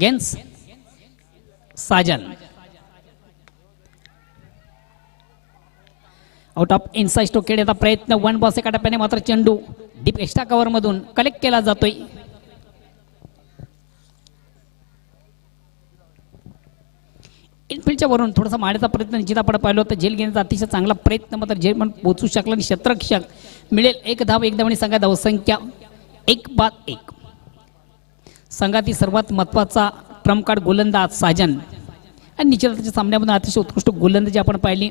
Against Sajan. Out of inside stroke खेळण्याचा प्रयत्न. One bounce एका टप्प्याने मात्र चेंडू डीप एक्स्ट्रा कव्हर मधून कलेक्ट केला जातोय. इनफिल्डच्या वरून थोडासा मारण्याचा प्रयत्न निश्चित आपण पाहिलं होतं. झेल घेण्याचा अतिशय चांगला प्रयत्न मात्र झेल पण पोहोचू शकला आणि क्षेत्ररक्षक मिळेल एक धाव. एक धावांनी संघा धावसंख्या 1-1. संघातील सर्वात महत्वाचा ट्रम्प कार्ड गोलंदाज साजन आणि निश्चितच्या सामन्यामध्ये अतिशय उत्कृष्ट गोलंदाजी आपण पाहिली.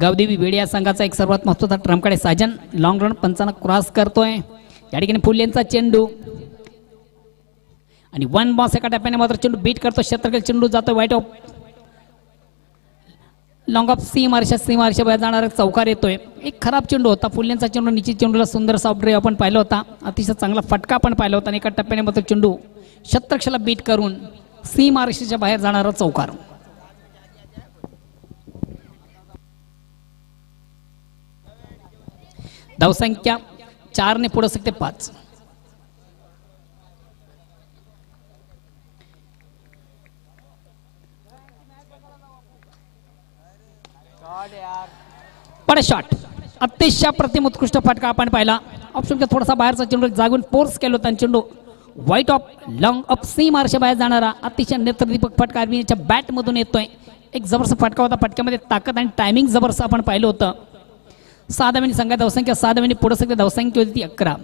गावदेवी वेड या संघाचा एक सर्वात महत्वाचा ट्रम्प कार्ड आहे साजन. लॉंग रन पंचांना क्रॉस करतोय या ठिकाणी. फुलेंचा चेंडू आणि वन बॉस एका टप्प्याने मात्र चेंडू बीट करतो. क्षेत्रफळ चेंडू जातो वाईट ऑफ लॉंग ऑफ सीम आरशा बाहेर जाणारा चौकार येतोय. एक खराब चेंडू होता. फुलेंचा चेंडू निश्चित चेंडूला सुंदर सॉफ्ट ड्राईव्ह आपण पाहिला होता. अतिशय चांगला फटका आपण पाहिला होता आणि एका टप्प्याने मात्र चेंडू क्षेत्ररक्षाला बीट करून सीम आरशाच्या बाहेर जाणारा चौकार. धावसंख्या 4 ने पुढे सकते 5. शॉट अतिशय प्रतिम उत्कृष्ट फटका आपण पाहिला. ऑप्शनच्या थोडासा बाहेरचा चेंडू जागून फोर्स केला होता. चेंडू व्हाईट ऑफ लॉंग ऑफ सीम आरशा बाहेर जाणारा अतिशय नेत्रदीपक फटका अरविंदच्या बॅट मधून येतोय. एक जबरदस्त फटका होता. फटक्यामध्ये ताकद आणि टायमिंग जबरदस्त आपण पाहिलं होतं. 6 धावांनी संघात धावसंख्या 6 धावांनी पुढे सकते धावसंख्या होती 11.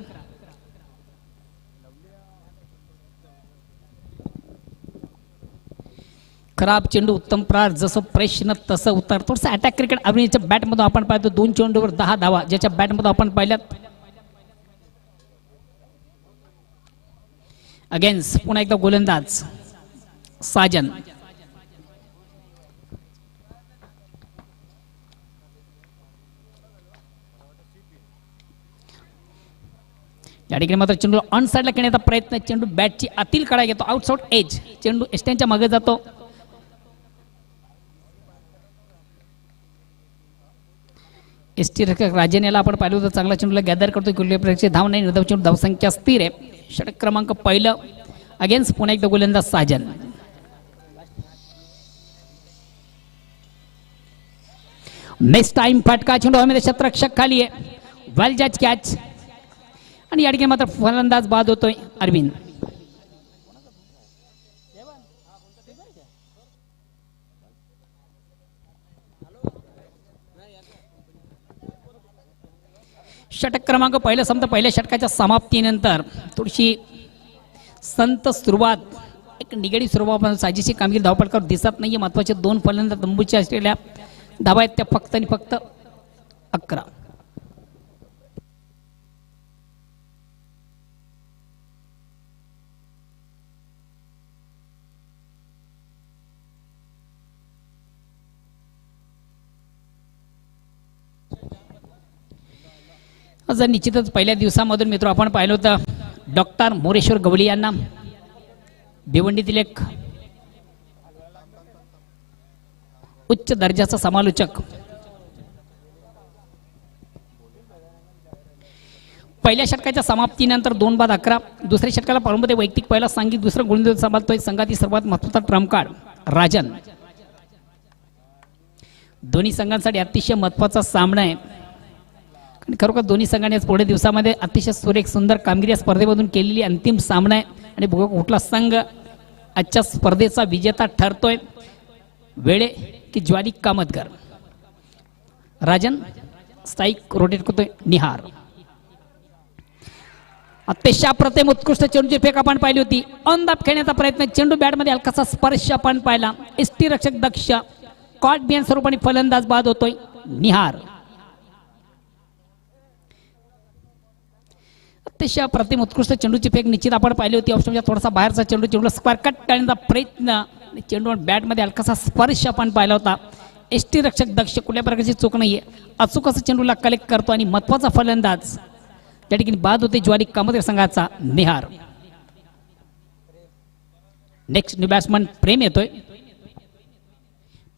खराब चेंडू उत्तम प्रहार. जसं प्रश्न तसं उत्तर. थोडंसं अटॅक क्रिकेट अभिनेच्या बॅटमधून आपण पाहतो. 2 चेंडूवर 10 धावा ज्याच्या बॅटमधून आपण पाहिल्यात. अगेन्स्ट पुन्हा एकदा गोलंदाज साजन. या ठिकाणी मात्र चेंडू ऑन साइडला खेळण्याचा प्रयत्न. चेंडू बॅटची आतील कडा घेतो. Outside edge. चेंडू एस्टॅनच्या मागे जातो. एसटी रक्षक राजन याला आपण पाहिलं होतं. चांगला चेंडूला गॅदर करतो. कुल्लेप्रक्षक धाव नाही. निर्धाव चेंडू धावसंख्या स्थिर आहे. षटक क्रमांक पहिलं. अगेन्स्ट पुन्हा एकदा गोलंदाज साजन. नेक्स्ट टाइम फटका. चेंडू हवेमध्ये क्षेत्ररक्षक खाली आहे. वेल जज कॅच आणि या ठिकाणी मात्र फलंदाज बाद होतोय अरविंद. षटक क्रमांक पहिलं संपतं. पहिल्या षटकाच्या समाप्तीनंतर थोडीशी संत सुरुवात एक निगडीत सुरुवात साजेशी कामगिरी धावपटकावर दिसत नाहीये. महत्वाचे 2 फलंदाज तंबूच्या असलेल्या धावा आहेत त्या फक्त आणि फक्त 11. जर निश्चितच पहिल्या दिवसामधून मित्र आपण पाहिलं होतं डॉक्टर मोरेश्वर गवळी यांना. भिवंडीतील एक उच्च दर्जाचा समालोचक. पहिल्या षटकाच्या समाप्तीनंतर 2-11. दुसऱ्या षटकाला पारंपरिक वैयक्तिक पहिला सांघिक दुसरा गोलंदाज सांभाळतोय संघातील सर्वात महत्त्वाचा ट्रम्प कार्ड राजन. दोन्ही संघांसाठी अतिशय महत्त्वाचा सामना आहे. खरोखर दोन्ही संघांनी पुढे दिवसामध्ये अतिशय सुरेख सुंदर कामगिरी या स्पर्धेमधून केलेली अंतिम सामना आहे. आणि बघा कुठला संघ आजच्या स्पर्धेचा विजेता ठरतोय. वेळे की ज्वाली कामतकर. राजन स्ट्राइक रोटेट करतोय. निहार. अतिशय प्रतिम उत्कृष्ट चेंडूची फेक आपण पाहिली होती. ऑन द खेळण्याचा प्रयत्न. चेंडू बॅटमध्ये हलकासा स्पर्श आपण पाहिला. एसटी रक्षक दक्ष कॉट बियन स्वरूपाने फलंदाज बाद होतोय निहार. अतिशय प्रतिम उत्कृष्ट चेंडूची फेक निश्चित आपण पाहिली होती. ऑप्शनच्या थोडासा बाहेरचा चेंडू. चेंडूला स्क्वेअर कट करण्याचा प्रयत्न. चेंडू बॅटमध्ये हलकासा स्पर्श आपण पाहिला होता. एसटी रक्षक दक्ष कुठल्या प्रकारची चूक नाहीये. अचूक असं चेंडूला कलेक्ट करतो आणि महत्वाचा फलंदाज त्या ठिकाणी बाद होते ज्वाली कामतकर संघाचा निहार. नेक्स्ट न्यू बॅट्समन प्रेम येतोय.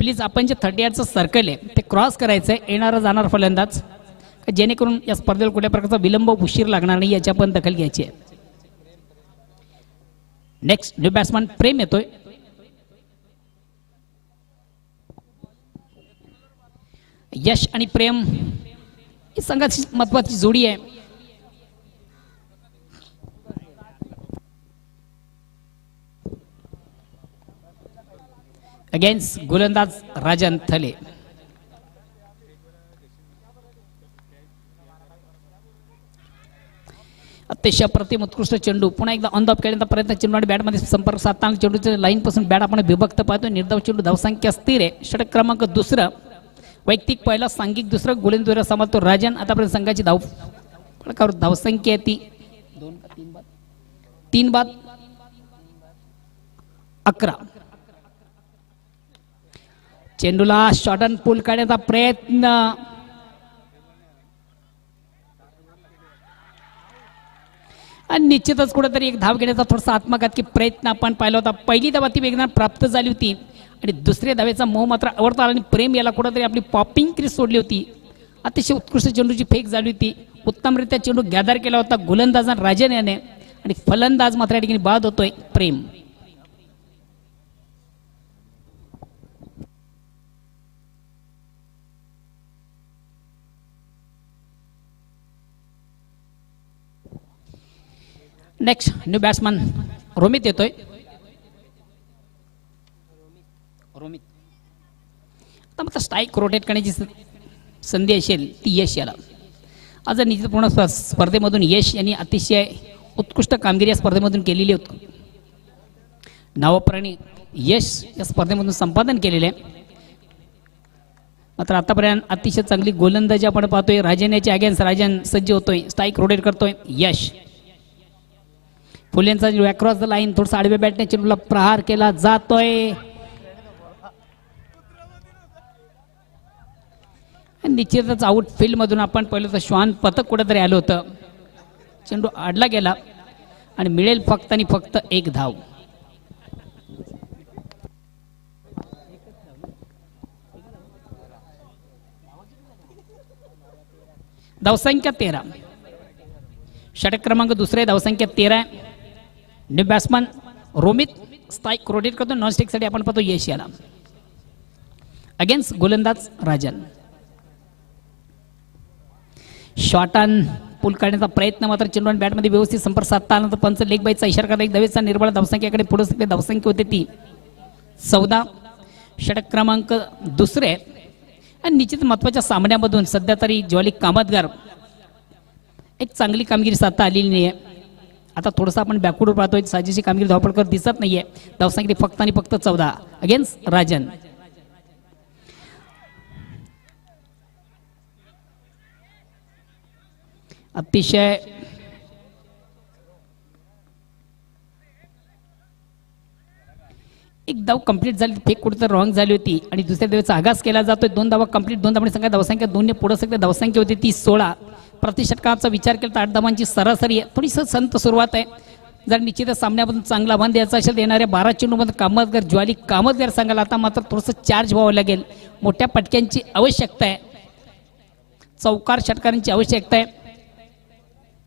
प्लीज आपण जे 38चं सर्कल आहे ते क्रॉस करायचंय. येणारा जाणार फलंदाज जेणेकरून या स्पर्धेला कुठल्या प्रकारचा विलंब उशीर लागणार नाही याची आपण दखल घ्यायची आहे. नेक्स्ट न्यू बॅट्समन प्रेम येतोय. यश आणि प्रेम ही संघाची महत्वाची जोडी आहे. अगेन्स्ट गोलंदाज राजन थले. अतिशय प्रतिम उत्कृष्ट चेंडू पुन्हा एकदा ऑन द ऑफ खेळण्याचा प्रयत्न. चेंडू आणि बॅटमध्ये संपर्क साधताना चेंडूच्या लाईन पासून बॅट आपण विभक्त पाहतो. निर्धाव चेंडू धावसंख्या स्थिर आहे. षटक क्रमांक दुसरं वैयक्तिक पहिला सांघिक दुसरं गोलंदाज सांभाळतो राजन. आतापर्यंत संघाची धावसंख्या आहे ती 3-11. चेंडूला शॉर्ट अँड पुल काढण्याचा प्रयत्न. आणि निश्चितच कुठेतरी एक धाव घेण्याचा थोडासा आत्मघातकी प्रयत्न आपण पाहिला होता. पहिली धाव ती वेगळा प्राप्त झाली होती आणि दुसऱ्या धावेचा मोह मात्र आवडता आला आणि प्रेम याला कुठेतरी आपली पॉपिंग क्रीज सोडली होती. अतिशय उत्कृष्ट चेंडूची फेक झाली होती. उत्तमरित्या चेंडू गॅदर केला होता गोलंदाज राजन याने आणि फलंदाज मात्र या ठिकाणी बाद होतोय प्रेम. नेक्स्ट न्यू बॅट्समन रोमित येतोय. रोमित आता मात्र स्ट्राईक रोटेट करण्याची संधी असेल ती यश याला. आज निश्चितपूर्ण स्पर्धेमधून यश यांनी अतिशय उत्कृष्ट कामगिरी या स्पर्धेमधून केलेली होती. नावाप्रमाणे यश या स्पर्धेमधून संपादन केलेले आहे. मात्र आतापर्यंत अतिशय चांगली गोलंदाजी आपण पाहतोय. राजन याच्या अगेन्स्ट राजन सज्ज होतोय. स्ट्राईक रोटेट करतोय यश. फुलेंचा अक्रॉस द लाईन थोडासा आडव्या बॅटने चेंडूला प्रहार केला जातोय. निश्चितच आउट फील्ड मधून आपण पहिलं तर श्वान पथक कुठेतरी आलं होतं. चेंडू आडला गेला आणि मिळेल फक्त आणि फक्त एक धाव. धावसंख्या 13. षटक क्रमांक दुसरे धावसंख्या 13. New batsman Romit strike rotate करतो. नॉन स्टिक साठी आपण पाहतो यश याला. अगेन्स्ट गोलंदाज राजन. शॉर्ट अँड पुल काढण्याचा प्रयत्न मात्र चेंडू आणि बॅटमध्ये व्यवस्थित संपर्क साधता आला. पंच लेग बाईचा इशारा करता एक दवेचा निर्बळ धावसंख्याकडे पुढे सगळे धावसंख्या होते ती 14. षटक क्रमांक दुसरे आणि निश्चित महत्वाच्या सामन्यामधून सध्या तरी ज्वाली कामतगार एक चांगली कामगिरी साधता आलेली नाही आहे. आता थोडंसं आपण बॅकवर्ड पाहतोय. साजेशी कामगिरी धावपळ करत दिसत नाहीये. धावसंख्या फक्त आणि फक्त 14 अगेन्स्ट राजन. अतिशय एक धाव कंप्लीट झाली. फेक कुठे तर रॉंग झाली होती आणि दुसऱ्या धावेचा आगास केला जातोय. 2 धावा कंप्लीट. 2 धावांनी संख्या धावसंख्या 2 पुढे सगळे धावसंख्या होती ती 16. प्रतिषटकाचा विचार केला तर 8 धावांची सरासरी आहे. थोडीसं संत सुरुवात आहे. जर निश्चितच सामन्यामधून चांगला आव्हान द्यायचा असेल तर येणाऱ्या 12 चेंडूमध्ये कामतगार ज्वाली कामतगार सांगायला आता मात्र थोडंसं चार्ज व्हावं लागेल. मोठ्या पटक्यांची आवश्यकता आहे. चौकार षटकारांची आवश्यकता आहे.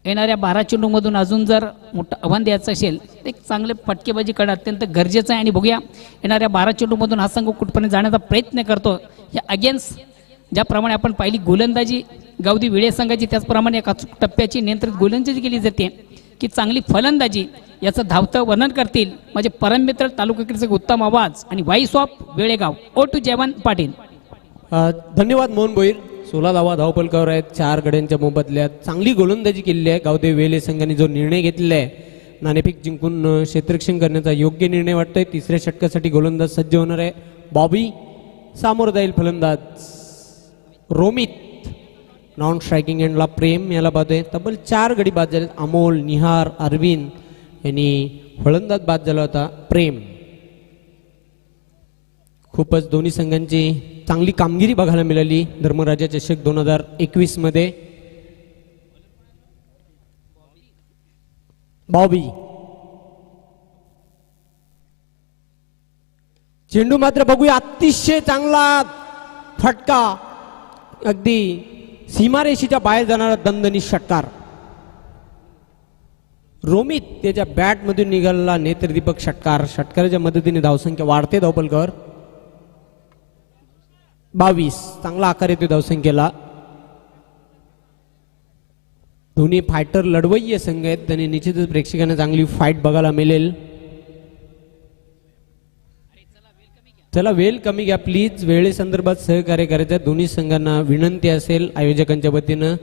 येणाऱ्या 12 चेंडूमधून अजून जर मोठं आव्हान द्यायचं असेल तर एक चांगले फटकेबाजी करणं अत्यंत गरजेचं आहे. आणि बघूया येणाऱ्या 12 चेंडूमधून हा संघ कुठपर्यंत जाण्याचा प्रयत्न करतो. या अगेन्स्ट ज्याप्रमाणे आपण पाहिली गोलंदाजी गावदी विळे संघाची त्याचप्रमाणे एका टप्प्याची नियंत्रित गोलंदाजी केली जाते की चांगली फलंदाजी याचं धावतं वर्णन करतील माझे परममित्र तालुका क्रिकेटचे उत्तम आवाज आणि व्हाईस ऑफ वेळेगाव ओ टू जयवंत पाटील. धन्यवाद मोहन भोईर. 16 धावा धावपलकावर आहेत. 4 गड्यांच्या मोबदल्यात चांगली गोलंदाजी केलेली आहे. गावदेव वेले संघाने जो निर्णय घेतलेला आहे नाणेफेक जिंकून क्षेत्ररक्षण करण्याचा योग्य निर्णय वाटतोय. तिसऱ्या षटकासाठी गोलंदाज सज्ज होणार आहे. बॉबी सामोर जाईल फलंदाज रोमित. नॉन स्ट्रायकिंग एंडला प्रेम याला बाद आहे. तब्बल 4 गडी बाद झाले. अमोल, निहार, अरविंद यांनी फलंदाज बाद झाला होता. प्रेम. खूपच दोन्ही संघांची चांगली कामगिरी बघायला मिळाली धर्मराजा चषक 2021 मध्ये. बॉबी चेंडू मात्र बघूया अतिशय चांगला फटका. अगदी सीमारेषेच्या बाहेर जाणारा दणदणीत षटकार. रोमित त्याच्या बॅटमधून निघाला नेत्रदीपक षटकार. षटकाराच्या मदतीने धावसंख्या वाढते धावपलकर 22. चांगला आकार येतो धावसंख्येला. दोन्ही फायटर लढवय्ये संघ आहेत, त्यांनी निश्चितच प्रेक्षकांना चांगली फाईट बघायला मिळेल. चला वेळ कमी घ्या प्लीज. वेळेसंदर्भात सहकार्य करायचं दोन्ही संघांना विनंती असेल आयोजकांच्या वतीनं.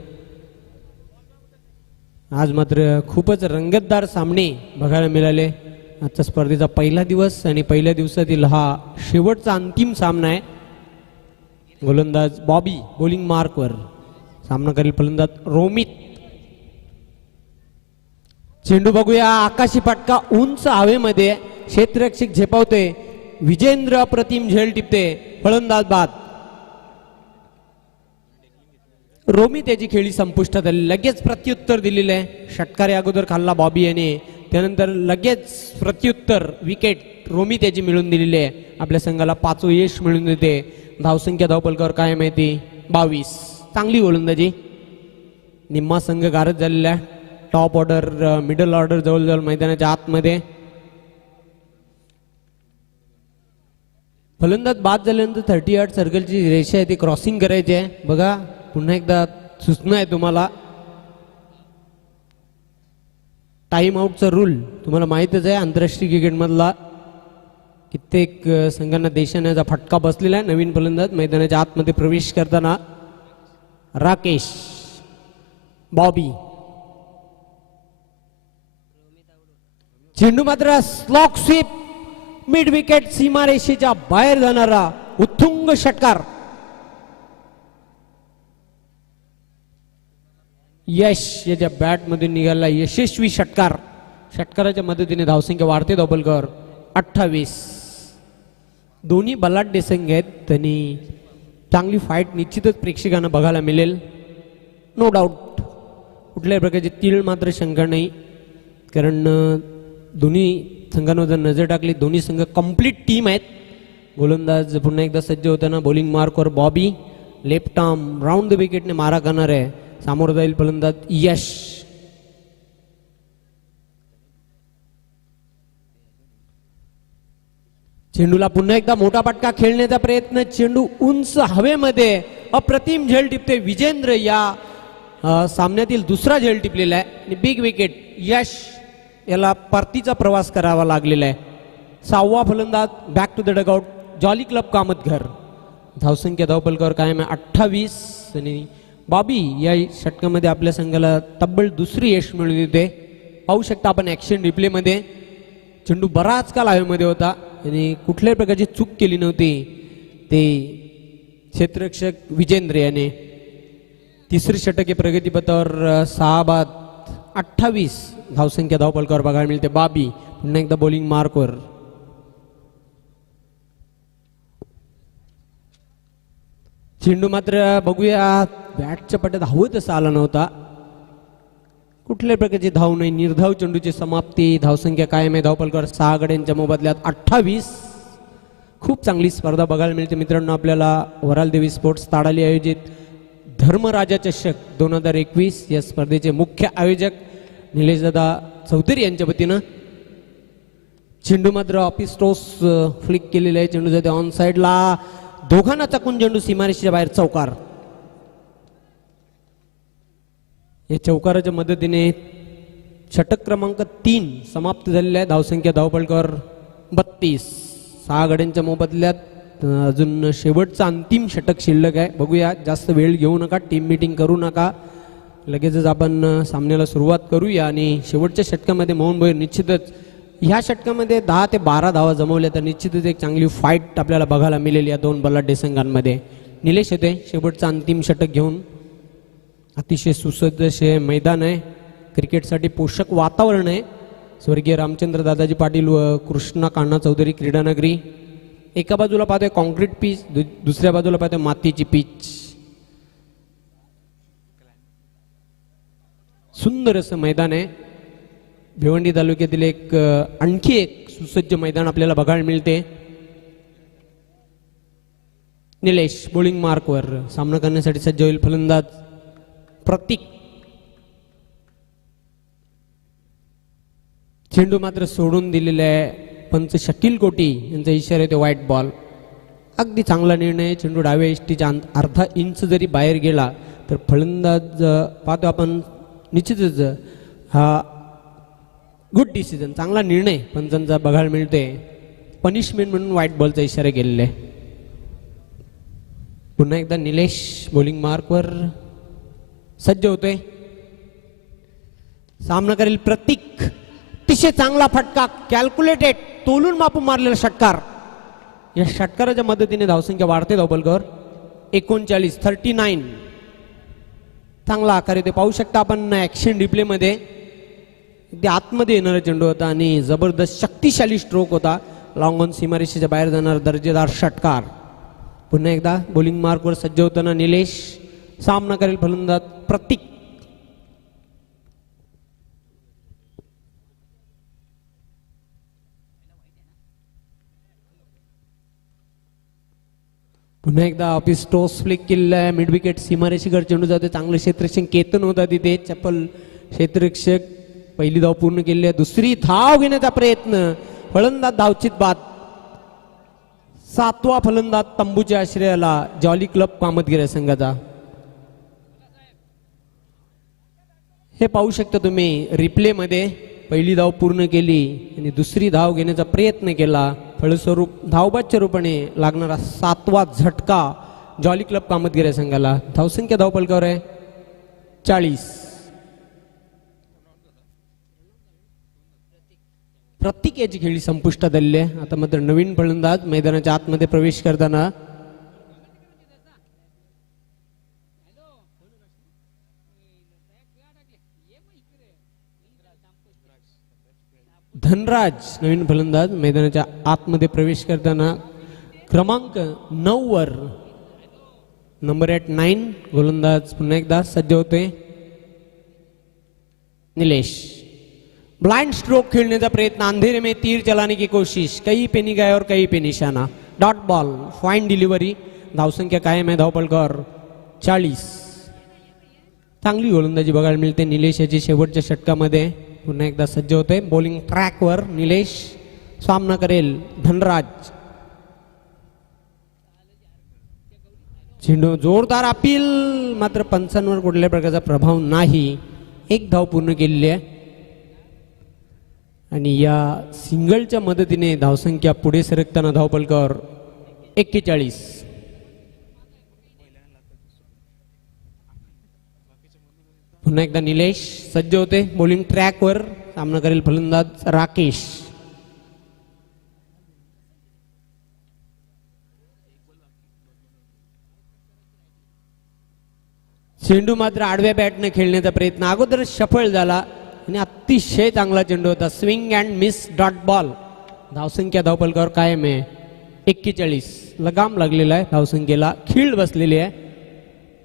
आज मात्र खूपच रंगतदार सामने बघायला मिळाले. आजचा स्पर्धेचा पहिला दिवस आणि पहिल्या दिवसातील हा शेवटचा अंतिम सामना आहे. गोलंदाज बॉबी बॉलिंग मार्कवर, सामना करेल फलंदाज रोमित. चेंडू बघूया, आकाशी फटका उंच हवेमध्ये, क्षेत्ररक्षक झेपावते. विजेंद्र अप्रतिम झेल टिपते, फलंदाज बाद. रोमित याची खेळी संपुष्टात आली. लगेच प्रत्युत्तर दिलेलं आहे. षटकार अगोदर खाल्ला बॉबी याने, त्यानंतर लगेच प्रत्युत्तर विकेट रोमित याची मिळून दिलेली आहे. आपल्या संघाला 5वं यश मिळून देते. धावसंख्या धावपलकावर काय माहिती 22. चांगली गोलंदाजी. निम्मा संघ गारद झालेला. टॉप ऑर्डर मिडल ऑर्डर जवळजवळ मैदानाच्या आतमध्ये. फलंदाज बाद झाल्यानंतर 30 यार्ड सर्कलची रेषा आहे ती क्रॉसिंग करायची आहे. बघा पुन्हा एकदा सूचना आहे तुम्हाला. टाइम आउटचा रूल तुम्हाला माहीतच आहे. आंतरराष्ट्रीय क्रिकेटमधला कित्येक संघांना देशाने याचा फटका बसलेला आहे. नवीन फलंदाज मैदानाच्या आतमध्ये प्रवेश करताना राकेश बॉबी. चेंडू मात्र स्लॉक स्वीप, मिड विकेट सीमारेषेच्या बाहेर जाणारा उत्तुंग षटकार. यश याच्या बॅटमधून निघाला यशस्वी षटकार. षटकाराच्या मदतीने धावसंख्या वाढते धावपलकर 28. दोन्ही बलाढ्य संघ आहेत, त्यांनी चांगली फाईट निश्चितच प्रेक्षकांना बघायला मिळेल. नो डाऊट कुठल्याही प्रकारची तीळ मात्र शंका नाही, कारण दोन्ही संघांवर जर नजर टाकली दोन्ही संघ कंप्लीट टीम आहेत. गोलंदाज पुन्हा एकदा सज्ज होताना बॉलिंग मार्कवर Bobby. Left arm round the विकेटने मारा करणार आहे. सामोरं जाईल फलंदाज यश. चेंडूला पुन्हा एकदा मोठा फटका खेळण्याचा प्रयत्न. चेंडू उंच हवेमध्ये, अप्रतिम झेल टिपते. विजेंद्र या सामन्यातील दुसरा झेल टिपलेला आहे आणि बिग विकेट. यश याला परतीचा प्रवास करावा लागलेला आहे. 6वा फलंदाज back to the dugout Jolly Club Kamatghar. धावसंख्या धावपलकावर कायम आहे 28. आणि बॉबी या षटकामध्ये आपल्या संघाला तब्बल दुसरी यश मिळून येते. पाहू शकता आपण ॲक्शन रिप्लेमध्ये. चेंडू बराच काल हवेमध्ये होता आणि कुठल्याही प्रकारची चूक केली नव्हती ते क्षेत्ररक्षक विजेंद्र याने. तिसरी षटक हे प्रगतीपथावर 6 बाद 28 धावसंख्या धावपलकावर बघायला मिळते. बॉबी पुन्हा एकदा बॉलिंग मार्कवर. चेंडू मात्र बघूया बॅटच्या पट्ट्यात हवं आला नव्हता. कुठल्याही प्रकारची धाव नाही. निर्धाव चेंडूची समाप्ती. धावसंख्या कायम आहे धावपलकावर 6 गड्यांच्या मोबदल्यात 28. खूप चांगली स्पर्धा बघायला मिळते मित्रांनो आपल्याला. वराल देवी स्पोर्ट्स ताडाली आयोजित धर्मराजा चषक 2021 या स्पर्धेचे मुख्य आयोजक निलेशदादा चौधरी यांच्या वतीनं. चेंडू मात्र ऑफिस टॉस फ्लिक केलेला आहे. चेंडू जाते ऑन साईडला. दोघांना चकून चेंडू सीमारेषेच्या बाहेर. चौकार. या चौकाराच्या मदतीने षटक क्रमांक 3 समाप्त झालेला आहे. धावसंख्या धावपलकावर 32. 6 गड्यांच्या मोबदल्यात अजून शेवटचं अंतिम षटक शिल्लक आहे. बघूया, जास्त वेळ घेऊ नका, टीम मीटिंग करू नका. लगेचच आपण सामन्याला सुरुवात करूया. आणि शेवटच्या षटकामध्ये मोहन भोईर निश्चितच ह्या षटकामध्ये 10 ते 12 धावा जमवल्या तर निश्चितच एक चांगली फाईट आपल्याला बघायला मिळेल या दोन बलाढ्य संघांमध्ये. निलेश होते शेवटचं अंतिम षटक घेऊन. अतिशय सुसज्ज असे मैदान आहे. क्रिकेटसाठी पोषक वातावरण आहे. स्वर्गीय रामचंद्र दादाजी पाटील व कृष्णा कान्हा चौधरी क्रीडानगरी. एका बाजूला पाहतोय कॉन्क्रीट पिच, दुसऱ्या बाजूला पाहतोय मातीची पिच. सुंदर असं मैदान आहे. भिवंडी तालुक्यातील एक आणखी एक सुसज्ज मैदान आपल्याला बघायला मिळते. निलेश बॉलिंग मार्कवर. सामना करण्यासाठी सज्ज होईल फलंदाज प्रतीक. चेंडू मात्र सोडून दिलेला आहे. पंच शकील कोटी यांचा इशारा येतो व्हाईट बॉल. अगदी चांगला निर्णय. चेंडू डाव्या इष्टीच्या अर्धा इंच जरी बाहेर गेला तर फलंदाज पाहतो आपण निश्चितच हा गुड डिसिजन, चांगला निर्णय पंचांचा बघायला मिळते. पनिशमेंट म्हणून व्हाईट बॉलचा इशारा केलेला आहे. पुन्हा एकदा निलेश बॉलिंग मार्कवर सज्ज होतोय. सामना करेल प्रतीक. अतिशय चांगला फटका, कॅल्क्युलेटेड, तोलून मापून मारलेला षटकार. या षटकाराच्या मदतीने धावसंख्या वाढते धावपलकर 39. चांगला आकार येते. पाहू शकता आपण ऍक्शन रिप्ले मध्ये अगदी आतमध्ये येणारा चेंडू होता आणि जबरदस्त शक्तिशाली स्ट्रोक होता. लॉंग ऑन सीमारेषेच्या बाहेर जाणार दर्जेदार षटकार. पुन्हा एकदा बॉलिंग मार्कवर सज्ज होताना निलेश. सामना करेल फलंदाज प्रतीक. पुन्हा एकदा ऑफिस टॉस फ्लिक केलेला आहे. मिड विकेट सीमारेषेकडे चेंडू जाते. चांगलं क्षेत्ररक्षण केतन होता तिथे. चपल क्षेत्ररक्षक. पहिली धाव पूर्ण केली आहे. दुसरी धाव घेण्याचा प्रयत्न. फलंदाज धावचित बाद. 7वा फलंदाज तंबूच्या आश्रयाला जॉली क्लब कामतगिरी संघाचा. हे पाहू शकता तुम्ही रिप्ले मध्ये. पहिली धाव पूर्ण केली आणि दुसरी धाव घेण्याचा प्रयत्न केला. फलस्वरूप धावबादच्या रूपाने लागणारा 7वा झटका जॉली क्लब कामतगिरी संघाला. धावसंख्या धावपलकावर आहे 40. प्रत्येक याची खेळी संपुष्टात आलेली आहे. आता मात्र नवीन फलंदाज मैदानाच्या आतमध्ये प्रवेश करताना धनराज. नवीन फलंदाज मैदानाच्या आतमध्ये प्रवेश करताना क्रमांक 9 वर नंबर 9 गोलंदाज पुन्हा एकदा सज्ज होते. निलेश. ब्लाइंड स्ट्रोक खेलने का प्रयत्न. अंधेरे में तीर चलाने की कोशिश. कहीं पे नहीं गया और कहीं पे निशाना. Dot ball. Fine delivery. धावसंख्या कायम आहे धावपलकर 40. चांगली गोलंदाजी बघायला मिळते निलेश याची शेवटच्या षटकामध्ये. पुन्हा एकदा सज्ज होते. बॉलिंग ट्रॅकवर निलेश. सामना करेल धनराज. चेंडू जोरदार अपील. मात्र पंचांवर कुठल्या प्रकारचा प्रभाव नाही. एक धाव पूर्ण केलेली आहे आणि या सिंगलच्या मदतीने धावसंख्या पुढे सरकताना धावपलकावर 41. पुन्हा एकदा निलेश सज्ज होते. बॉलिंग ट्रॅकवर. सामना करेल फलंदाज राकेश. चेंडू मात्र आडव्या बॅटने खेळण्याचा प्रयत्न. अगोदर सफळ झाला आणि अतिशय चांगला चेंडू होता. Swing and miss dot ball. धावसंख्या धावपलकावर कायम आहे 41. लगाम लागलेला आहे धावसंख्येला. खीळ बसलेली आहे.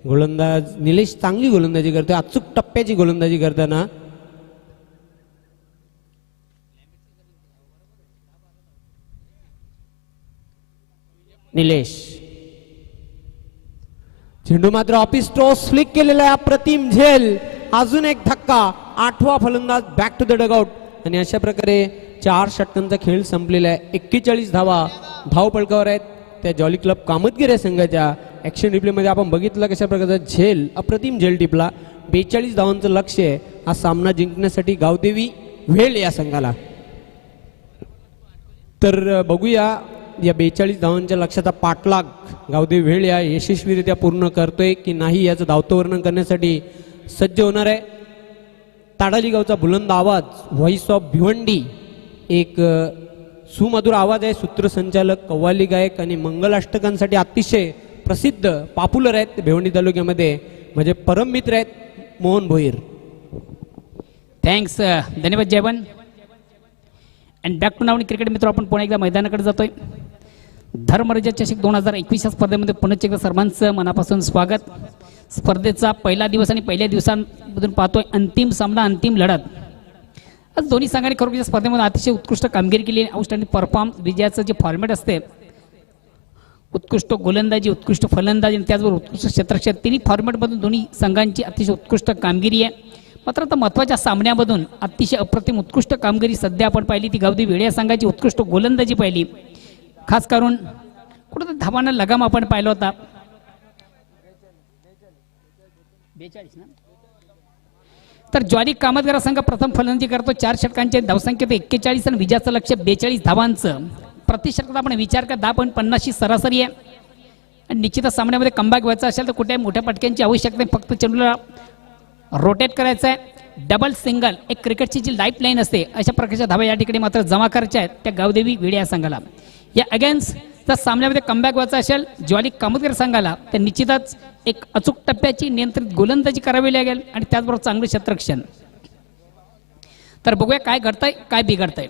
गोलंदाज निलेश चांगली गोलंदाजी करतोय. अचूक टप्प्याची गोलंदाजी करताना निलेश. चेंडू मात्र ऑफिस टॉस फ्लिक केलेला आहे. अप्रतिम झेल. अजून एक धक्का. 8वा फलंदाज बॅक टू द डगआउट. आणि अशा प्रकारे 4 षटकांचा खेळ संपलेला आहे. 41 धावा धावपलकावर आहेत त्या जॉली क्लब कामतगिरी संघाच्या. ऍक्शन रिप्ले मध्ये आपण बघितलं कशा प्रकारचा झेल, अप्रतिम झेल टिपला. 42 धावांचं लक्ष आहे हा सामना जिंकण्यासाठी गावदेवी वेळ या संघाला. तर बघूया या 42 धावांच्या लक्ष्याचा पाठलाग गावदेवी वेळ या यशस्वीरित्या पूर्ण करतोय की नाही याचं धावतं वर्णन करण्यासाठी सज्ज होणार आहे. ताडाली गावचा बुलंद आवाज, व्हॉइस ऑफ भिवंडी, एक सुमधुर आवाज आहे. सूत्रसंचालक, कव्वाली गायक आणि मंगलाष्टकांसाठी अतिशय प्रसिद्ध पॉप्युलर आहेत भिवंडी तालुक्यामध्ये. म्हणजे परम मित्र आहेत मोहन भोईर. थँक्स, धन्यवाद जयवन. अँड बॅक टू नावनी क्रिकेट मित्र, आपण पुन्हा एकदा मैदानाकडे जातोय. धर्मराजा चषक 2021 या स्पर्धेमध्ये पुन्हा एकदा सर्वांचं मनापासून स्वागत. स्पर्धेचा पहिला दिवस आणि पहिल्या दिवसांमधून पाहतोय अंतिम सामना, अंतिम लढत. आज दोन्ही संघांनी खरोखर स्पर्धेमध्ये अतिशय उत्कृष्ट कामगिरी केली. आउटस्टँडिंग परफॉर्म विजयाचं जे फॉर्मॅट असते, उत्कृष्ट गोलंदाजी, उत्कृष्ट फलंदाजी आणि त्याचबरोबर उत्कृष्ट क्षेत्ररक्षण, तिन्ही फॉर्मॅटमधून दोन्ही संघांची अतिशय उत्कृष्ट कामगिरी आहे. मात्र आता महत्त्वाच्या सामन्यामधून अतिशय अप्रतिम उत्कृष्ट कामगिरी सध्या आपण पाहिली ती गावदेवी वेळे या संघाची उत्कृष्ट गोलंदाजी पाहिली. खास करून कुठं धावांना लगाम आपण पाहिला होता. 42 ना. तर ज्वारी कामतगार संघ प्रथम फलंदाजी करतो. 4 षटकांचे धावसंख्येत 41 आणि विजयाचं लक्ष 42 धावांचं. प्रति षटकात आपण विचार करा 10.50 ची सरासरी आहे. आणि निश्चितच सामन्यामध्ये कमबॅक व्हायचा असेल तर कुठल्याही मोठ्या पटक्यांची आवश्यकता नाही. फक्त चेंडूला रोटेट करायचं आहे. डबल सिंगल एक क्रिकेटची जी लाईफ लाईन असते अशा प्रकारच्या धावा या ठिकाणी मात्र जमा करायच्या आहेत त्या गावदेवी वेळे या संघाला. या अगेन्स्ट जर सामन्यामध्ये कमबॅक व्हायचा असेल ज्वाली कामतगार संघाला तर निश्चितच एक अचूक टप्प्याची नियंत्रित गोलंदाजी करावी लागेल आणि त्याचबरोबर चांगलं क्षेत्ररक्षण. तर बघूया काय घडतंय काय बिघडतंय.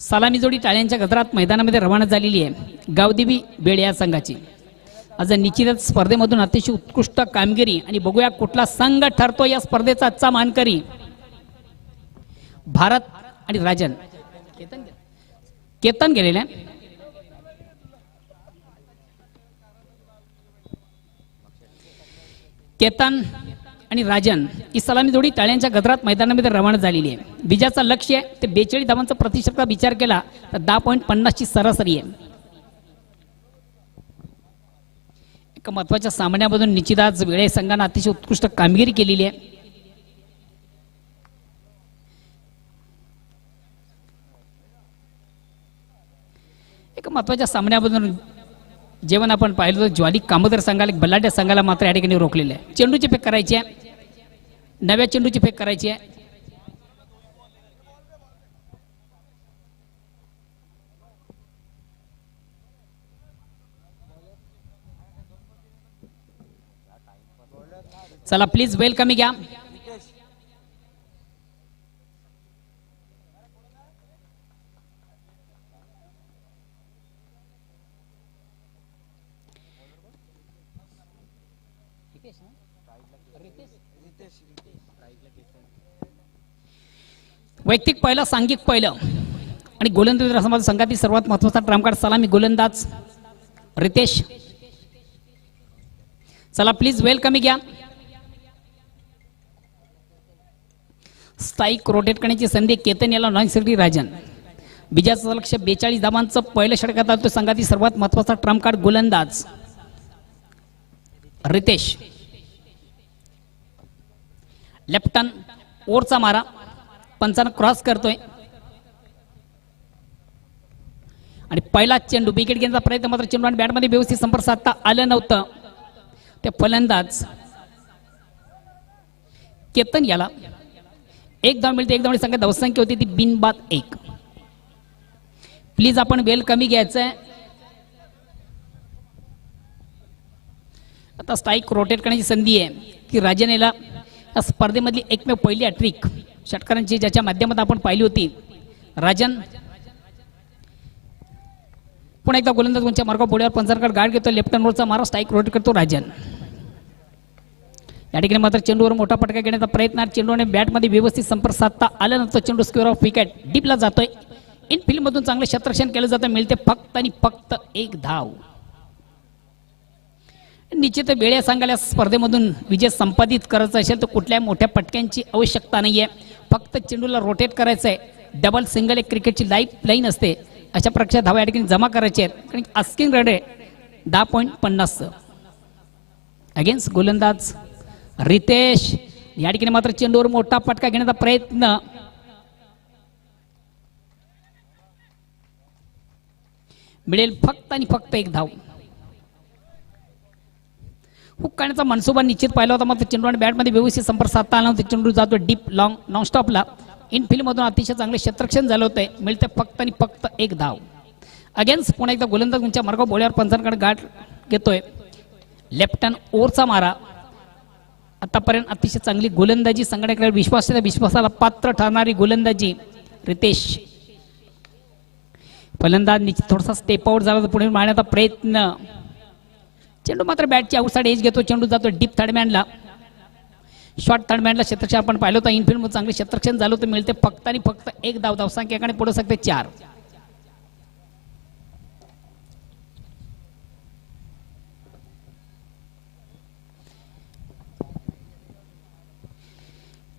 सलामी जोडी टाळ्यांच्या गजरात मैदानामध्ये रवाना झालेली आहे गावदेवी वेळे या संघाची. आज निश्चितच स्पर्धेमधून अतिशय उत्कृष्ट कामगिरी आणि बघूया कुठला संघ ठरतो या स्पर्धेचा आजचा मानकरी. भारत आणि राजन केतन गेलेले केतन आणि राजन ही सलामी जोडी टाळ्यांच्या गजरात मैदानामध्ये रवाना झालेली आहे. विजयाचं लक्ष्य आहे ते 42 धावांचा प्रतिशतचा विचार केला तर 10.50 ची सरासरी आहे. एका महत्वाच्या सामन्यामधून निश्चितच वेळे संघाने अतिशय उत्कृष्ट कामगिरी केलेली आहे. एका महत्वाच्या सामन्यामधून जेवण आपण पाहिलं तर ज्वाली कामतगार संघाला बलाढ्य संघाला मात्र या ठिकाणी रोखलेलं आहे. चेंडूची फेक करायची आहे. नव्या चेंडूची फेक करायची आहे. चला प्लीज वेल कमी घ्या. वैयक्तिक पहिलं सांघिक पहिलं आणि गोलंदाज संघातील सर्वात महत्वाचा ट्रम्प सलामी गोलंदाज रितेश. चला प्लीज वेल कमी घ्या. स्ट्राईक रोटेट करण्याची संधी केतन याला नॉन सेक्रेटरी राजन. विजयाचं लक्ष 42 धावांचं पहिल्या षटकात आलं. संघातील सर्वात महत्वाचा ट्रम्प कार्ड गोलंदाज रितेश. लेफ्टन ओरचा मारा पंचानं क्रॉस करतोय आणि पहिला चेंडू विकेट घेण्याचा प्रयत्न मात्र चेंडू आणि बॅटमध्ये व्यवस्थित संपर्क साधता आलं नव्हतं. ते फलंदाज केतन याला एक धाव मिळते. एक धावणी संख्या धावसंख्या होती ती बिनबाद 1. प्लीज आपण वेल कमी घ्यायचंय. आता स्ट्राईक रोटेट करण्याची संधी आहे की राजन याला या स्पर्धेमधली एकमेव पहिली हॅट्रिक षटकारांची ज्याच्या माध्यमातून आपण पाहिली होती. राजन पुन्हा एकदा गोलंदाज उंच्या मार्गावर बोर्डवर पंचांकडे गार्ड घेतो. लेफ्ट हँडवरचा मारा स्ट्राईक रोटेट करतो राजन. या ठिकाणी मात्र चेंडूवर मोठा पटका घेण्याचा प्रयत्न. चेंडूने बॅटमध्ये व्यवस्थित संपर्क साधता आला नंतर चेंडू स्क्वेअर ऑफ विकेट डीपला जातोय. इनफिल्ड मधून चांगलं क्षेत्ररक्षण केलं जातं. मिळते फक्त आणि फक्त 1 धाव. निश्चित वेळे सांगायला स्पर्धेमधून विजय संपादित करायचा असेल तर कुठल्याही मोठ्या पटक्यांची आवश्यकता नाहीये. फक्त चेंडूला रोटेट करायचं आहे. डबल सिंगल एक क्रिकेटची लाईफ लाईन असते. अशा प्रकारच्या धावा या ठिकाणी जमा करायच्या आहेत. कारण आस्किंग रन आहे 10.50. अगेन्स्ट गोलंदाज रितेश. या ठिकाणी मात्र चेंडूवर मोठा पटका घेण्याचा प्रयत्न. मिळेल फक्त आणि फक्त 1 धाव. हुक करण्याचा मनसुबा निश्चित पाहिला होता. मात्र चेंडू आणि बॅटमध्ये व्यवस्थित संपर्क साधता आला नव्हता. चेंडू जातो डीप लॉंग नॉन स्टॉपला. इनफिल्ड मधून अतिशय चांगले क्षेत्ररक्षण झालं होतं. मिळते फक्त आणि फक्त 1 धाव. अगेन्स्ट पुन्हा एकदा गोलंदाज उंच्या मार्गावर बोळ्यावर पंचांकडे गाठ घेतोय. लेफ्ट हँड ओव्हरचा मारा. आतापर्यंत अतिशय चांगली गोलंदाजी संघटनेकडे विश्वासाला पात्र ठरणारी गोलंदाजी रितेश. फलंदाज निश्चित थोडासा स्टेप आउट झाला तर पुढे मारण्याचा प्रयत्न. चेंडू मात्र बॅटची आउटसाइड एज घेतो. चेंडू जातो डीप थर्डमॅनला. शॉर्ट थर्डमॅनला क्षेत्ररक्षण आपण पाहिलं होतं. इनफिल्ड मध्ये चांगले क्षेत्ररक्षण झालं होतं. मिळते फक्त आणि फक्त 1 धाव. धावसंख्याकडे पुढे शकते 4.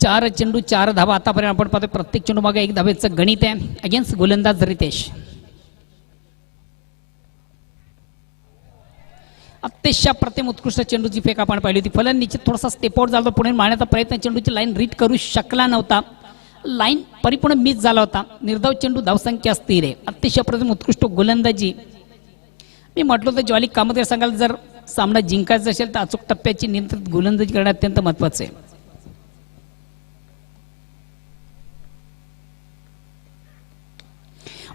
4 चेंडू 4 धावा आतापर्यंत आपण पाहतोय. प्रत्येक चेंडू मागे 1 धावेचं गणित आहे. अगेन्स्ट गोलंदाज रितेश. अतिशय प्रतिम उत्कृष्ट चेंडूची फेक आपण पाहिली होती. फलन निश्चित थोडासा स्टेप आउट झाला, पुढे मारण्याचा प्रयत्न, चेंडूची लाईन रीड करू शकला नव्हता. लाईन परिपूर्ण मिस झाला होता. निर्धाव चेंडू, धावसंख्या स्थिर आहे. अतिशय प्रतिम उत्कृष्ट गोलंदाजी. मी म्हटलं होतं ज्वाली कामतकर संघाला जर सामना जिंकायचा असेल तर अचूक टप्प्याची नियंत्रित गोलंदाजी करणे अत्यंत महत्वाचे आहे.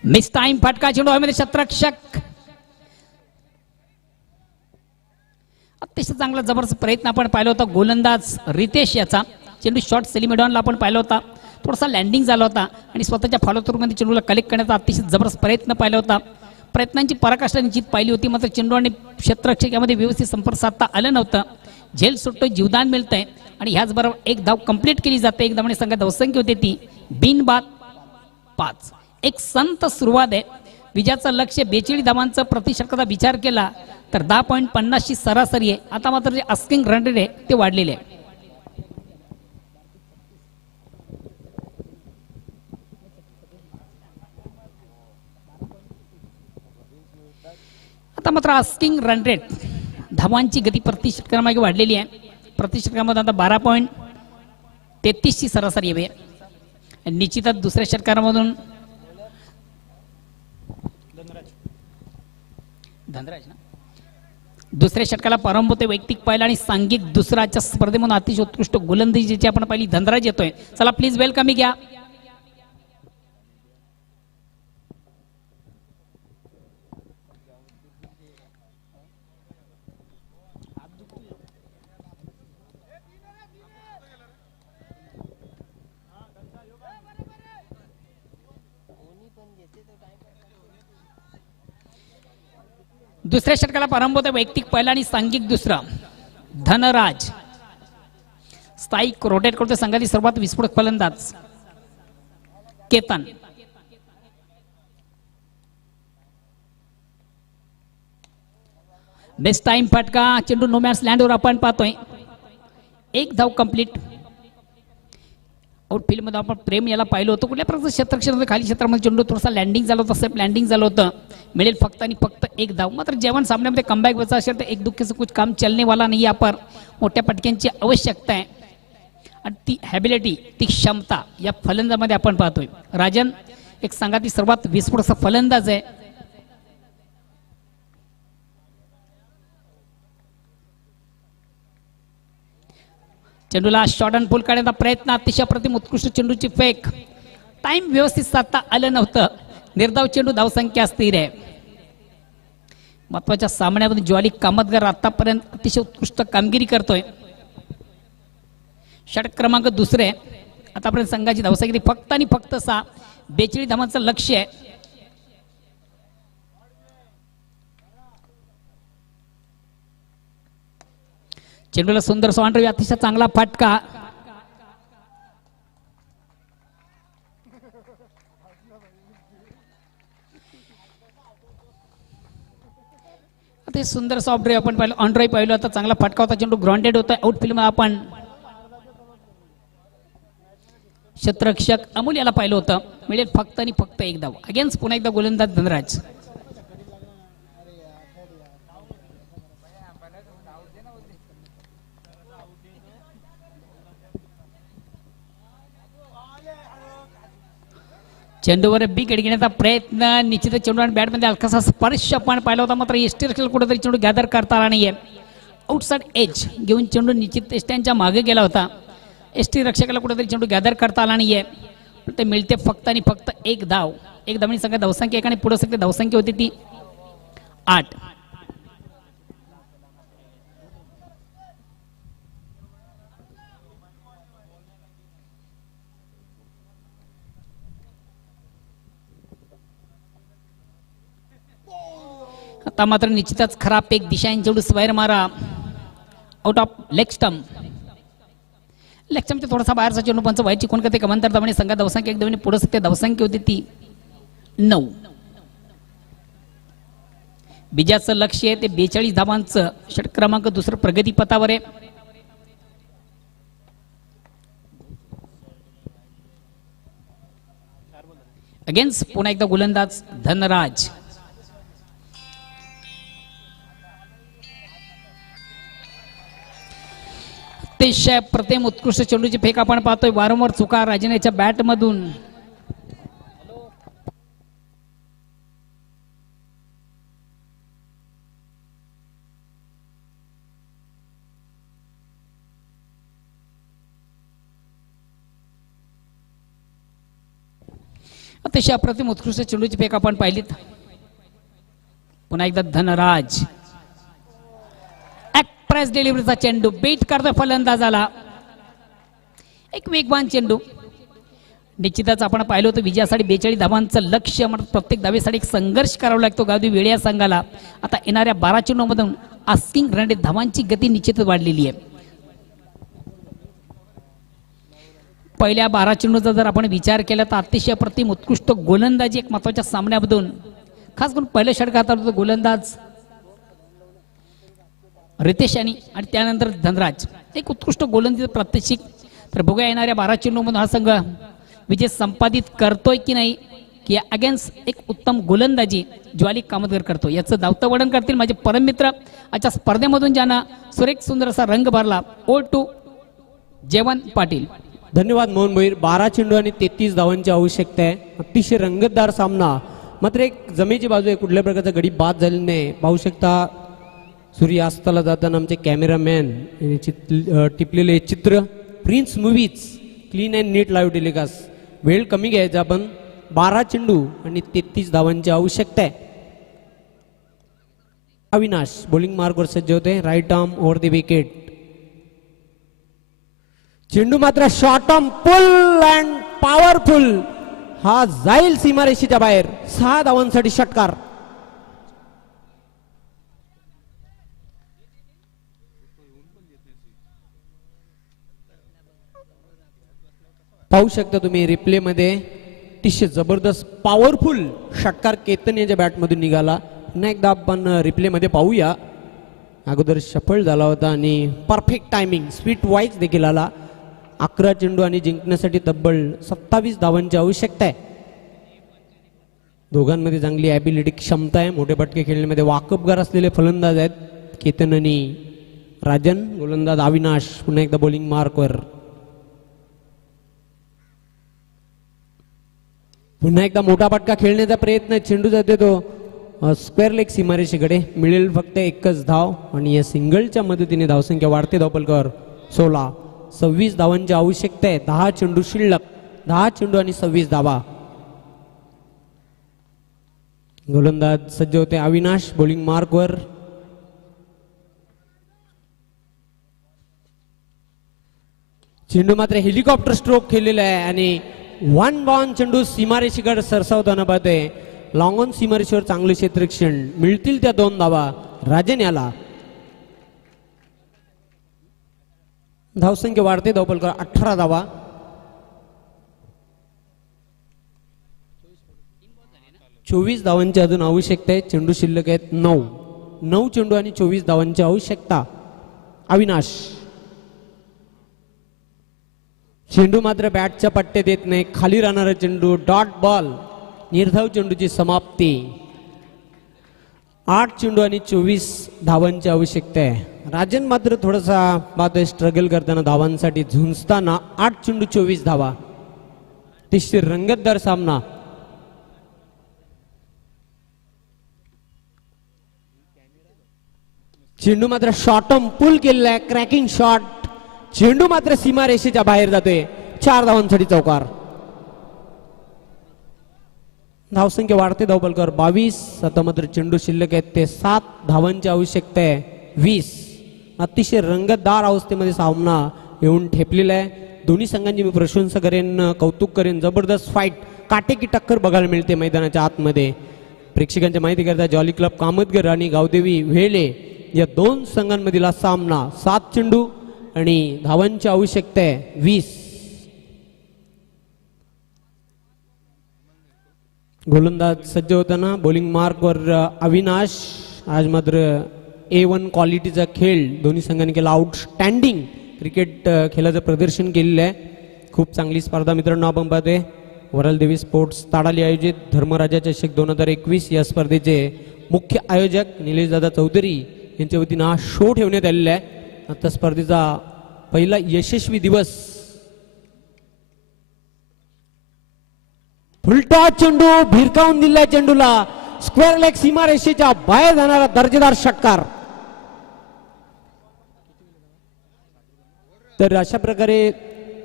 मिस टाइम फटका, चेंडू हवेमध्ये क्षेत्ररक्षक. अतिशय चांगला जबरदस्त प्रयत्न आपण पाहिला होता गोलंदाज रितेश याचा. चेंडू शॉर्ट सेलिमेडॉनला आपण पाहिला होता, थोडासा लँडिंग झाला होता आणि स्वतःच्या फॉलो थ्रूमध्ये चेंडूला कलेक्ट करण्याचा अतिशय जबरदस्त प्रयत्न पाहिला होता. प्रयत्नांची पराकाष्ठा निश्चित पाहिली होती, मात्र चेंडू आणि क्षेत्ररक्षक यामध्ये व्यवस्थित संपर्क साधता आलं नव्हतं. झेल सुटतो, जीवदान मिळतंय आणि ह्याचबरोबर 1 धाव कंप्लीट केली जाते. 1 धावाने संघात धावसंख्या होती ती बिनबाद 5. एक संत सुरुवात आहे. विजयाचं लक्ष्य 42 धावांचं प्रतिषटकाचा विचार केला तर 10.50 ची सरासरी आहे. आता मात्र जे आस्किंग रन रेट आहे ते वाढलेले आहे. आता मात्र आस्किंग रन रेट, धावांची गती प्रतिषटकामागे वाढलेली आहे. प्रतिषटकामध्ये आता 12.33 ची सरासरी आहे. निश्चितच दुसऱ्या षटकारामधून धनराज ना दुसऱ्या षटकाला प्रारंभ होते. वैयक्तिक पहिला आणि सांघिक दुसराच्या स्पर्धेमधून अतिशय उत्कृष्ट गोलंदाजीची आपण पाहिली. धनराज येतोय. चला प्लीज वेलकम घ्या. दुसऱ्या षटकाला प्रारंभ होते. वैयक्तिक पहिला आणि सांघिक दुसरा. धनराज स्थायिक रोटेट करतो. संघातील सर्वात विस्फोटक फलंदाज केतन. बेस्ट टाइम फटका, चेंडू नो मॅन्स लँडवर आपण पाहतोय. 1 धाव कंप्लीट. आउटफील्ड मध्ये आपण प्रेम याला पाहिलं होतं. कुठल्या प्रकारचं क्षेत्रक्षेत्र खाली क्षेत्रामध्ये चेंडू थोडासा लँडिंग झालं होतं, सेफ लँडिंग झालं होतं. मिळेल फक्त आणि फक्त 1 धाव. मात्र जेवण सामन्यामध्ये कमबॅक व्हायचं असेल तर एक दुःखीचं कुछ काम चलने वाला नाही. आपण मोठ्या पटक्यांची आवश्यकता आहे आणि ती हॅबिलिटी, ती क्षमता या फलंदामध्ये आपण पाहतोय. राजन एक संघातील सर्वात विस्फोटक फलंदाज आहे. चेंडूला शॉर्ट अँड पुल काढण्याचा प्रयत्न, अतिशय प्रतिम उत्कृष्ट चेंडूची फेक. टाइम व्यवस्थित साधता आलं नव्हतं. निर्धाव चेंडू, धावसंख्या स्थिर आहे. महत्वाच्या सामन्यामध्ये ज्वाली कामतगर आतापर्यंत अतिशय उत्कृष्ट कामगिरी करतोय. षटक क्रमांक 2. आतापर्यंत संघाची धावसंख्या फक्त आणि फक्त 6. 42 धावांचं लक्ष्य आहे. चेंडूला सुंदर सॉन्ड्री, अतिशय चांगला फटका. ते सुंदर सॉफ्ट ड्राईव्ह आपण पाहिलं, ऑन ड्राईव्ह पाहिलं. आता चांगला फटका होता. चेंडू ग्राउंडेड होता. आउटफील्ड मध्ये आपण क्षेत्ररक्षक अमोल याला पाहिलं होतं. मिळेल फक्त आणि फक्त 1 धाव. अगेन्स्ट पुन्हा एकदा गोलंदाज धनराज. चेंडूवर बिग घेण्याचा प्रयत्न, निश्चितच चेंडू आणि बॅटमध्ये हलकासा स्पर्श आपण पाहिला होता. मात्र एसटी रक्षकाला कुठेतरी चेंडू गॅदर करता आला नाहीये. आउटसाइड एज घेऊन चेंडू निश्चित एसट्यांच्या मागे गेला होता. एसटी रक्षकाला कुठेतरी चेंडू गॅदर करता आला नाहीये. ते मिळते फक्त आणि फक्त 1 धाव. 1 धावणी संख्या धावसंख्या 1 आणि पुढे सगळी धावसंख्या होती ती 8. आता मात्र निश्चितच खराब एक दिशा चेंडू स्क्वायर मारा. Out of leg stump. Leg स्टंपचा थोडासा बाहेरचा चेंडू पंच व्हायची कोण करते. कमांतर धावणे संघात धावसंख्या 1 धावणे पुढे सगळी धावसंख्या होती ती 9. बिजाचं लक्ष आहे ते 42 धावांचं. षटक क्रमांक 2 प्रगती पथावर आहे. अगेन्स्ट पुन्हा एकदा गोलंदाज धनराज. अतिशय प्रतिम उत्कृष्ट चेंडूची फेक आपण पाहतोय. वारंवार चुका राजनेच्या बॅट मधून. अतिशय अप्रतिम उत्कृष्ट चेंडूची फेक आपण पाहिलीत. पुन्हा एकदा धनराज. एक्सप्रेस डिलिव्हरीचा चेंडू बीट करतोय फलंदाजाला. एक वेगवान चेंडू. निश्चितच आपण पाहिलं होतं विजयासाठी 42 धावांचं लक्ष्य. प्रत्येक धावेसाठी एक संघर्ष करावा लागतो गावदेवी वेळे या संघाला. आता येणाऱ्या 12 चेंडूमधून आस्किंग रन धावांची गती निश्चितच वाढलेली आहे. पहिल्या 12 चेंडूचा जर आपण विचार केला तर अतिशय प्रतिम उत्कृष्ट गोलंदाजी एक महत्वाच्या सामन्यामधून खास करून पहिल्या षटकात होतं गोलंदाज रितेश आणि त्यानंतर धनराज. एक उत्कृष्ट गोलंदाजी प्रात्यक्षिक. तर बघूया येणाऱ्या 12 चेंडूमधून हा संघ विजय संपादित करतोय की नाही, की अगेन्स्ट एक उत्तम गोलंदाजी ज्वाली कामतगर करतो याचं धावतं वर्णन करतील माझे परममित्र. आजच्या स्पर्धेमधून ज्यांना सुरेख सुंदर असा रंग भरला. ओ टू जेवण पाटील. धन्यवाद मोहन भोईर. 12 चेंडू आणि 33 धावांची आवश्यकता आहे. अतिशय रंगतदार सामना. मात्र एक जमेची बाजू आहे, कुठल्या प्रकारचा गडी बाद झालेला नाही. पाहू शकता सूर्यास्ताला जाताना आमचे कॅमेरामॅन टिपलेले चित्र. Prince Movies clean and neat live telecast. वेळ कमी घ्यायचा आपण. 12 चेंडू आणि 33 धावांची आवश्यकता आहे. अविनाश बॉलिंग मार्कवर सज्ज होते. Right arm over the wicket. चेंडू मात्र short arm pull and powerful. हा जाईल सीमारेषेच्या बाहेर. 6 धावांसाठी षटकार. पाहू शकता तुम्ही रिप्ले मध्ये अतिशय जबरदस्त पॉवरफुल षटकार केतन याच्या बॅटमधून निघाला. पुन्हा एकदा आपण रिप्ले मध्ये पाहूया. अगोदर सफल झाला होता आणि परफेक्ट टायमिंग स्वीट वाईज देखील आला. 11 चेंडू आणि जिंकण्यासाठी तब्बल 27 धावांची आवश्यकता आहे. दोघांमध्ये चांगली ॲबिलिटी क्षमता आहे. मोठे फटके खेळण्यामध्ये वाकबगार असलेले फलंदाज आहेत केतन आणि राजन. गोलंदाज अविनाश पुन्हा एकदा बॉलिंग मार्कवर. पुन्हा एकदा मोठा फटका खेळण्याचा प्रयत्न. चेंडू जाते तो स्क्वेअर लेग सीमारेषेकडे. मिळेल फक्त एकच धाव आणि या सिंगलच्या मदतीने धावसंख्या वाढते धावपलकावर. 16. 26 धावांची आवश्यकता आहे. 10 चेंडू शिल्लक. 10 चेंडू आणि 26 धावा. गोलंदाज सज्ज होते अविनाश बॉलिंग मार्कवर. चेंडू मात्र हेलिकॉप्टर स्ट्रोक केलेला आहे आणि 1 बॉन चेंडू सीमारेषेकडे सरसावताना पाहते. लॉंग ऑन सीमारेषेवर चांगले क्षेत्ररक्षण. मिळतील त्या 2 धावा राजन याला. धावसंख्या वाढते धावपलकर 18 धावा. चोवीस धावांची अजून आवश्यकता आहे. चेंडू शिल्लक आहेत 9 चेंडू आणि 24 धावांची आवश्यकता. अविनाश. चेंडू मात्र बॅटच्या पट्ट्यात येत नाही. खाली राहणारा चेंडू डॉट बॉल. निर्धाव चेंडूची समाप्ती. 8 चेंडू आणि 24 धावांची आवश्यकता आहे. राजन मात्र थोडासा पाहतोय स्ट्रगल करताना धावांसाठी झुंजताना. 8 चेंडू 24 धावा. अतिशय रंगतदार सामना. चेंडू मात्र शॉर्ट पुल केलेला आहे. Cracking shot. चेंडू मात्र सीमारेषेच्या बाहेर जातोय. 4 धावांसाठी चौकार. धावसंख्या वाढते धावपलकर 22. आता मात्र चेंडू शिल्लक आहेत ते 7 धावांची आवश्यकता आहे 20. अतिशय रंगतदार अवस्थेमध्ये सामना येऊन ठेपलेला आहे. दोन्ही संघांची मी प्रशंसा करेन, कौतुक करेन. जबरदस्त फाईट, काटेकी टक्कर बघायला मिळते मैदानाच्या आतमध्ये. प्रेक्षकांच्या माहिती करता जॉली क्लब कामतगर आणि गावदेवी वेले या 2 संघांमधील हा सामना. 7 चेंडू आणि धावांची आवश्यकता आहे 20. गोलंदाज सज्ज होताना बॉलिंग मार्कवर अविनाश. आज मात्र A1 क्वालिटीचा खेळ दोन्ही संघांनी केला. आउटस्टँडिंग क्रिकेट खेळाचं प्रदर्शन केलेलं आहे. खूप चांगली स्पर्धा मित्रांनो आपण पाहतोय. वरल देवी स्पोर्ट्स ताडाली आयोजित धर्मराजा चषक 2021 या स्पर्धेचे मुख्य आयोजक निलेशदादा चौधरी यांच्या वतीनं हा शो ठेवण्यात आलेला आहे. आता स्पर्धेचा पहिला यशस्वी दिवस. फुलटा चेंडू भिरकावून दिलाय चेंडूला, स्क्वेअर लेग सीमारेषेच्या बाहेर जाणारा दर्जेदार षटकार. तर अशा प्रकारे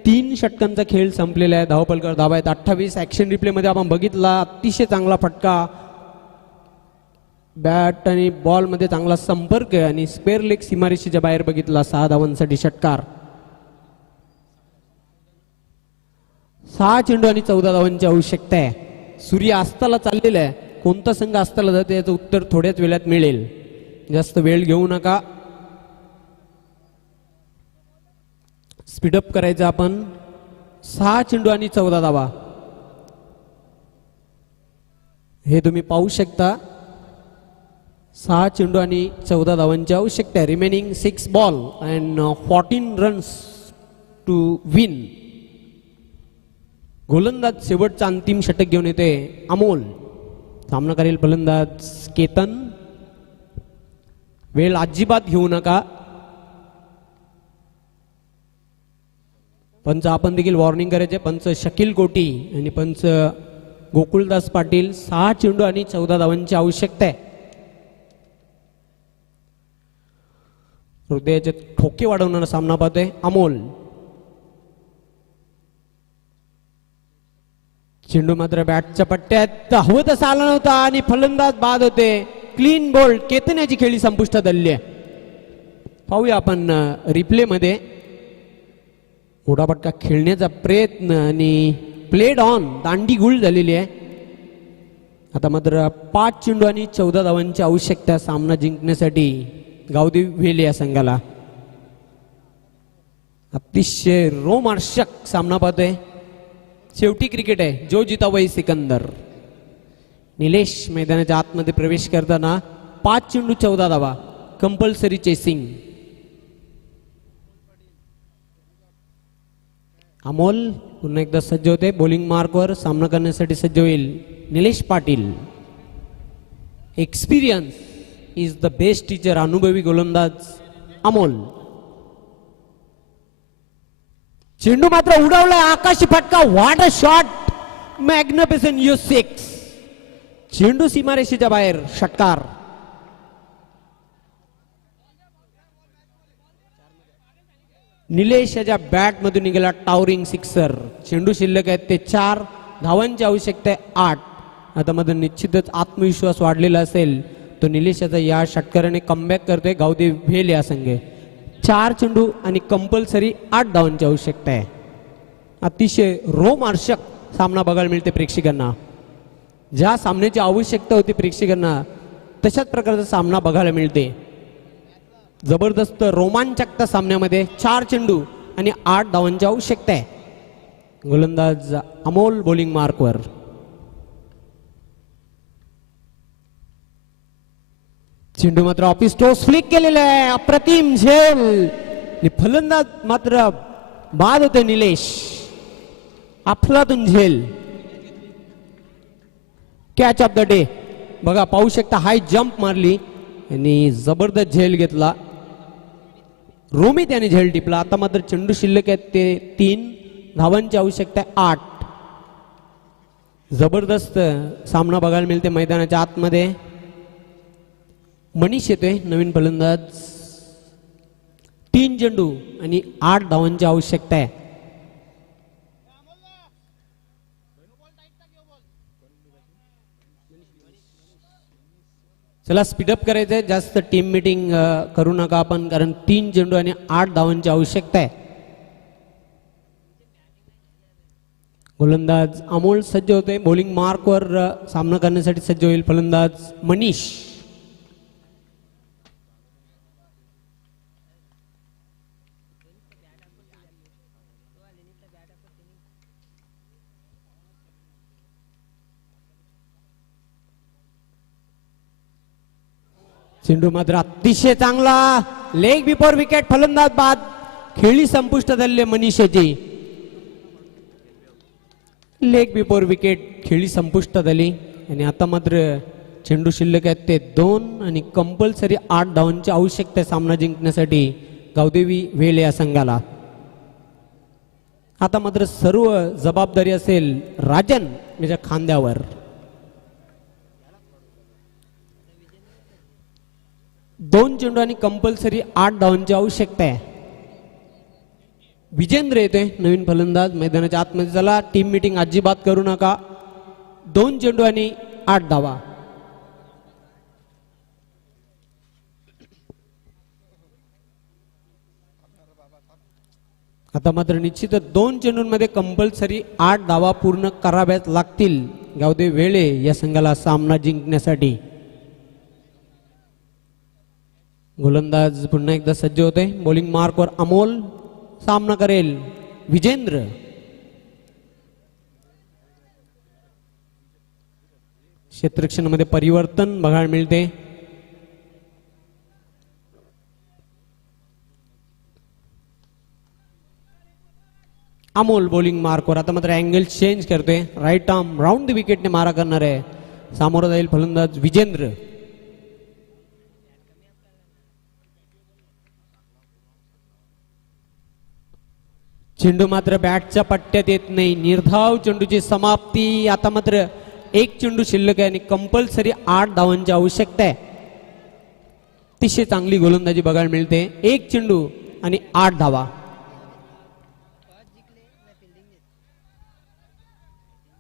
3 षटकांचा खेळ संपलेला आहे. धावपलकर धावा आहेत 28. ऍक्शन रिप्ले मध्ये आपण बघितला अतिशय चांगला फटका, बॅट आणि बॉल मध्ये चांगला संपर्क आणि स्क्वेअर लेग सीमारेषेच्या बाहेर बघितला 6 धावांसाठी षटकार. 6 चेंडू आणि 14 धावांची आवश्यकता आहे. सूर्य अस्ताला चाललेला आहे. कोणता संघ अस्ताला जाते याचं उत्तर थोड्याच वेळात मिळेल. जास्त वेळ घेऊ नका, स्पीडअप करायचं आपण. 6 चेंडू आणि 14 धावा हे तुम्ही पाहू शकता. 6 चेंडू आणि 14 धावांची आवश्यकता आहे. Remaining 6 ball and 14 runs to win. गोलंदाज शेवटचा अंतिम षटक घेऊन येते अमोल. सामना करेल फलंदाज केतन. वेळ अजिबात घेऊ नका. पंच आपण देखील वॉर्निंग करायचे. पंच शकील कोटी आणि पंच गोकुळदास पाटील. 6 चेंडू आणि 14 धावांची आवश्यकता आहे. हृदयाचे ठोके वाढवणारा सामना पाहतोय अमोल. चेंडू मात्र बॅटच्या पट्ट्यात हवं तसं आला नव्हता आणि फलंदाज बाद होते. Clean bowled. केतन याची खेळी संपुष्टात आली आहे. पाहूया आपण रिप्ले मध्ये. उडापटका खेळण्याचा प्रयत्न आणि प्लेड ऑन, दांडी गुळ झालेली आहे. आता मात्र 5 चेंडू आणि 14 धावांची आवश्यकता सामना जिंकण्यासाठी गावदेवी वेल या संघाला. अतिशय रोमांचक सामना पाहतोय. शेवटी क्रिकेट आहे. जो जिता वही सिकंदर. निलेश मैदानाच्या आतमध्ये प्रवेश करताना 5 चेंडू 14 धावा, कंपल्सरी चेसिंग. अमोल पुन्हा एकदा सज्ज होते. बॉलिंग मार्कवर सामना करण्यासाठी सज्ज होईल Nilesh Patil. Experience is the best teacher. अनुभवी गोलंदाज अमोल. चेंडू मात्र उडवलाय, आकाशी फटका. What a shot. Magnificent U6. चेंडू सीमारेषेच्या बाहेर, षटकार. निलेश याच्या बॅट मधून निघाला टावरिंग सिक्सर. चेंडू शिल्लक आहेत ते 4. धावांची आवश्यकता आहे 8. आता मध्ये निश्चितच आत्मविश्वास वाढलेला असेल तो निलेश याचा या षटकाराने कमबॅक करतोय गावदेवी भेल या संघे. 4 चेंडू आणि कंपल्सरी 8 धावांची आवश्यकता आहे. अतिशय रोमांचक सामना बघायला मिळते प्रेक्षकांना. ज्या सामन्याची आवश्यकता होती प्रेक्षकांना तशाच प्रकारचा सामना बघायला मिळते. जबरदस्त रोमांचकता सामन्यामध्ये. 4 चेंडू आणि 8 धावांची आवश्यकता आहे. गोलंदाज अमोल बॉलिंग मार्कवर. चेंडू मात्र ऑफिस टोस फ्लिक केलेला आहे. अप्रतिम झेल आणि फलंदाज मात्र बाद होते निलेश. अफलातून झेल. Catch of the day. बघा पाहू शकता हाय जंप मारली आणि जबरदस्त झेल घेतला. रोमित याने झेल टिपला. आता मात्र चेंडू शिल्लक आहेत ते 3. धावांची आवश्यकता आहे 8. जबरदस्त सामना बघायला मिळते मैदानाच्या आतमध्ये. मनीष येतोय नवीन फलंदाज. 3 चेंडू आणि 8 धावांची आवश्यकता आहे. चला स्पीडअप करायचंय. जास्त टीम मीटिंग करू नका आपण, कारण 3 चेंडू आणि 8 धावांची आवश्यकता आहे. गोलंदाज अमोल सज्ज होते. बॉलिंग मार्कवर सामना करण्यासाठी सज्ज होईल फलंदाज मनीष. चेंडू मात्र अतिशय चांगला. Leg before wicket. फलंदाज बाद. खेळी संपुष्टात आलेली मनीषाची. लेग बिफोर विकेट खेळी संपुष्टात आली आणि आता मात्र चेंडू शिल्लक आहेत ते 2 आणि कंपल्सरी 8 धावांची आवश्यकता आहे सामना जिंकण्यासाठी गावदेवी वेल या संघाला. आता मात्र सर्व जबाबदारी असेल राजन याच्या खांद्यावर. दोन चेंडू आणि कंपल्सरी 8 धावांची आवश्यकता आहे. विजेंद्र येतोय नवीन फलंदाज मैदानाच्या आतमध्ये. चला टीम मीटिंग अजिबात करू नका. 2 चेंडू आणि 8 धावा. आता मात्र निश्चितच 2 चेंडूंमध्ये कंपल्सरी 8 धावा पूर्ण कराव्याच लागतील गावदेव वेळे या संघाला सामना जिंकण्यासाठी. गोलंदाज पुन्हा एकदा सज्ज होते. बॉलिंग मार्कवर अमोल सामना करेल विजेंद्र. क्षेत्ररक्षणामध्ये परिवर्तन बघायला मिळते. अमोल बॉलिंग मार्कवर. आता मात्र अँगल चेंज करतोय. राईट आर्म राऊंड द विकेटने मारा करणार आहे. सामोरं जाईल फलंदाज विजेंद्र. चेंडू मात्र बॅटच्या पट्ट्यात येत नाही. निर्धाव चेंडूची समाप्ती. आता मात्र 1 चेंडू शिल्लक आहे आणि कंपल्सरी 8 धावांची आवश्यकता आहे. अतिशय चांगली गोलंदाजी बघायला मिळते. 1 चेंडू आणि 8 धावा.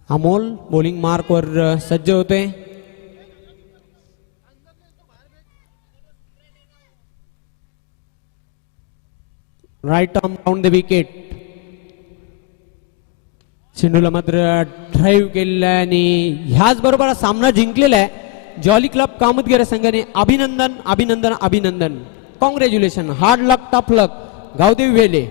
अमोल बॉलिंग मार्कवर सज्ज होते. Right arm round the wicket. चेंडूला मात्र ड्राईव्ह केलेला आहे आणि ह्याच बरोबर सामना जिंकलेला आहे जॉली क्लब कामतगिरी संघाने. अभिनंदन अभिनंदन अभिनंदन. कॉंग्रॅच्युलेशन. हार्ड लक टफ लक गावदेवी वेले.